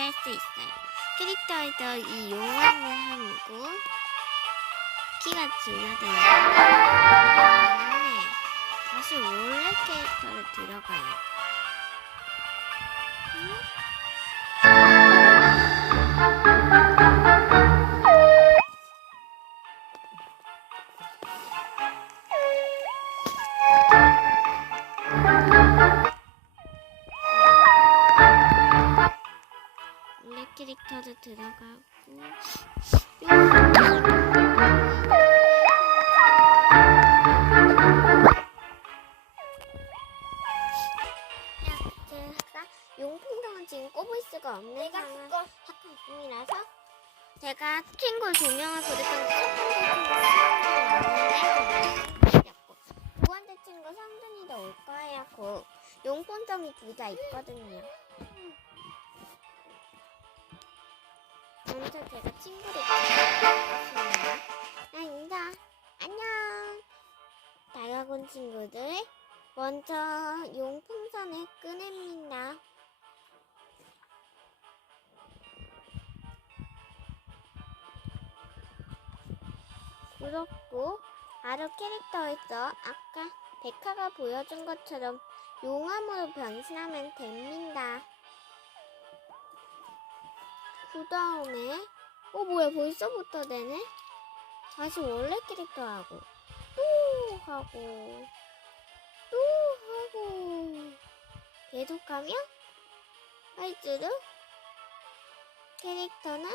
할 수 있어요. 캐릭터에서 이 용암을 하고 키가 지나다니고 다음에 다시 원래 캐릭터로 들어가요. 원 들어가고. 제가 용품성은 지금 꼽을 수가 없는 상황 상황이라서 제가 친구 두 명을 고를 건데 첫 번째 친구 수영이가 왔는데 두 번째 친구 성준이도 올 거예요. 곧 용품성이 둘 다 있거든요 먼저 제가 친구를 부르겠습니다. 나 인사. 안녕. 다가온 친구들. 먼저 용풍선을 꺼냅니다. 그렇고 바로 캐릭터에서 아까 백화가 보여준 것처럼 용암으로 변신하면 됩니다. 그 다음에 어 뭐야 벌써부터 되네? 다시 원래 캐릭터 하고 또 하고 또 하고 계속하면 할수록 캐릭터는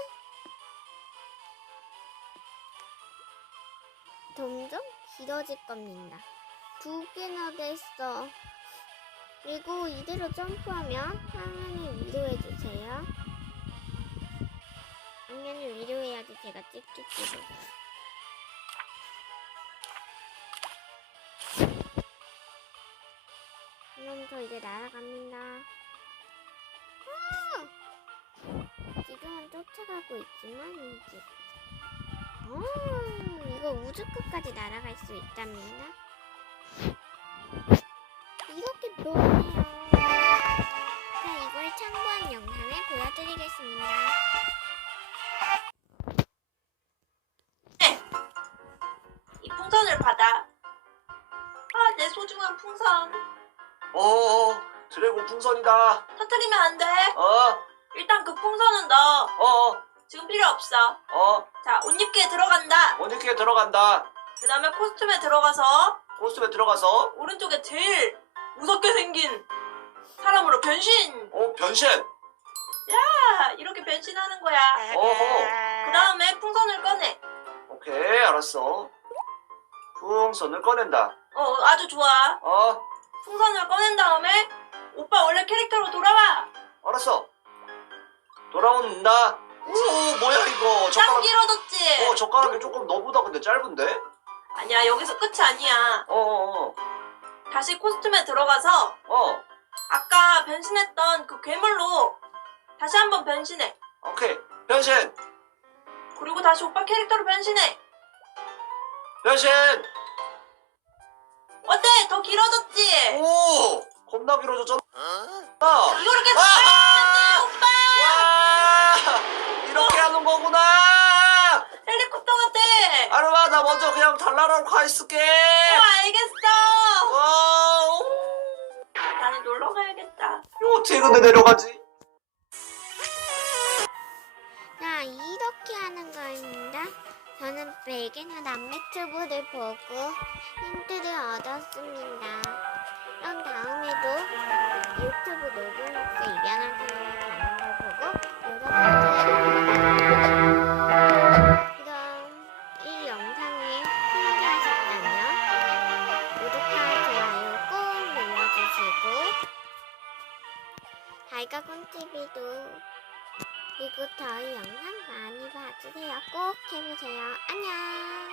점점 길어질 겁니다. 두 개나 됐어. 그리고 이대로 점프하면 화면을 위로해주세요. 화면을 위로 해야지 제가 찍찍찍을 그러면서 이제 날아갑니다. 아! 지금은 쫓아가고 있지만 이제 어, 이거 우주 끝까지 날아갈 수 있답니다. 이렇게 변해요. 자, 이걸 참고한 영상을 보여드리겠습니다. 이 풍선을 받아. 아, 내 소중한 풍선. 어어 드래곤 풍선이다 터뜨리면 안 돼. 어어어 일단 그 풍선은 넣어. 어, 지금 필요 없어. 어, 자, 옷 입기에 들어간다. 옷 입기에 들어간다 그 다음에 코스튬에 들어가서 코스튬에 들어가서 오른쪽에 제일 무섭게 생긴 사람으로 변신. 어 변신 아, 이렇게 변신하는 거야. 어허 그 다음에 풍선을 꺼내. 오케이 알았어 풍선을 꺼낸다 어, 아주 좋아. 어 풍선을 꺼낸 다음에 오빠 원래 캐릭터로 돌아와. 알았어 돌아온다 오 뭐야 이거 짱 젓가락 길어졌지? 어 젓가락이 조금 너보다 근데 짧은데 아니야, 여기서 끝이 아니야. 어어어 다시 코스튬에 들어가서 어, 아까 변신했던 그 괴물로 다시 한번 변신해. 오케이 변신 그리고 다시 오빠 캐릭터로 변신해. 변신 어때? 더 길어졌지? 오 겁나 길어졌잖아 아, 이거를 계속 와! 빨리 오빠! 와 이렇게 하는 거구나 헬리콥터 같아! 아르마 나 먼저 그냥 달나라로 가 있을게 어, 알겠어! 와 나는 놀러 가야겠다. 이거 어떻게 근데 내려가지 저는 베개나 남매튜브를 보고 힌트를 얻었습니다. 그럼 다음에도 유튜브 노블록스 입양한 사람을 가는 걸 보고 여러분들 그럼 이 영상이 흥미하셨다면 구독과 좋아요 꼭 눌러주시고 달가군TV도 그리고 저희 영상 많이 봐주세요. 꼭 해보세요. 안녕.